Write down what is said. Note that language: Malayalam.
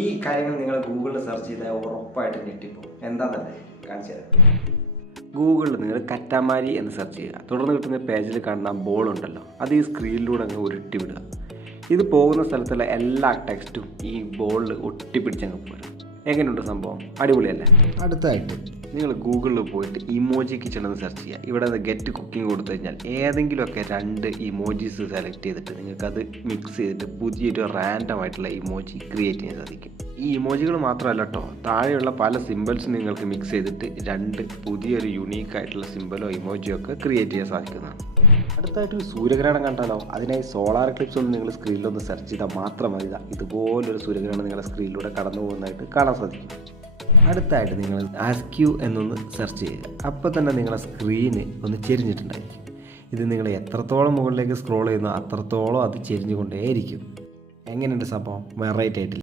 ഈ കാര്യങ്ങൾ നിങ്ങൾ ഗൂഗിളിൽ സെർച്ച് ചെയ്താൽ ഉറപ്പായിട്ട് ഞെട്ടിപ്പോകും. എന്താണെന്നല്ലേ കാണിച്ചു തരാം. ഗൂഗിളിൽ നിങ്ങൾ കറ്റാമാരി എന്ന് സെർച്ച് ചെയ്യുക. തുടർന്ന് കിട്ടുന്ന പേജിൽ കാണുന്ന ബോൾ ഉണ്ടല്ലോ, അത് ഈ സ്ക്രീനിലൂടെ അങ്ങ് ഉരുട്ടി വിടുക. ഇത് പോകുന്ന സ്ഥലത്തുള്ള എല്ലാ ടെക്സ്റ്റും ഈ ബോളിൽ ഒട്ടിപ്പിടിച്ചങ്ങ് പോരും. എങ്ങനെയുണ്ട് സംഭവം? അടിപൊളിയല്ലേ? അടുത്തായിട്ട് നിങ്ങൾ ഗൂഗിളിൽ പോയിട്ട് ഇമോജി കിച്ചൺ എന്ന് സെർച്ച് ചെയ്യുക. ഇവിടെ നിന്ന് ഗെറ്റ് കുക്കിംഗ് കൊടുത്തു കഴിഞ്ഞാൽ ഏതെങ്കിലുമൊക്കെ 2 ഇമോജീസ് സെലക്ട് ചെയ്തിട്ട് നിങ്ങൾക്കത് മിക്സ് ചെയ്തിട്ട് പുതിയൊരു റാൻഡം ആയിട്ടുള്ള ഇമോജി ക്രിയേറ്റ് ചെയ്യാൻ സാധിക്കും. ഈ ഇമോജികൾ മാത്രമല്ല കേട്ടോ, താഴെയുള്ള പല സിമ്പിൾസും നിങ്ങൾക്ക് മിക്സ് ചെയ്തിട്ട് 2 പുതിയൊരു യുണീക്കായിട്ടുള്ള സിമ്പിളോ ഇമോജിയോ ഒക്കെ ക്രിയേറ്റ് ചെയ്യാൻ സാധിക്കുന്നതാണ്. അടുത്തായിട്ടൊരു സൂര്യഗ്രഹണം കണ്ടാലോ? അതിനായി സോളാർ എക്ലിപ്സ് ഒന്ന് നിങ്ങൾ സ്ക്രീനിലൊന്ന് സെർച്ച് ചെയ്താൽ മാത്രം മതി ഇതുപോലൊരു സൂര്യഗ്രഹണം നിങ്ങളുടെ സ്ക്രീനിലൂടെ കടന്നു പോകുന്നതായിട്ട് കാണാൻ സാധിക്കും. അടുത്തായിട്ട് നിങ്ങൾ ആസ്ക്യൂ എന്നൊന്ന് സെർച്ച് ചെയ്യുക. അപ്പോൾ തന്നെ നിങ്ങളുടെ സ്ക്രീന് ഒന്ന് ചെരിഞ്ഞിട്ടുണ്ടായിരിക്കും. ഇത് നിങ്ങൾ എത്രത്തോളം മുകളിലേക്ക് സ്ക്രോൾ ചെയ്യുന്നോ അത്രത്തോളം അത് ചെരിഞ്ഞുകൊണ്ടേയിരിക്കും. എങ്ങനെയുണ്ട് സംഭവം? വെറൈറ്റി ആയിട്ടില്ല?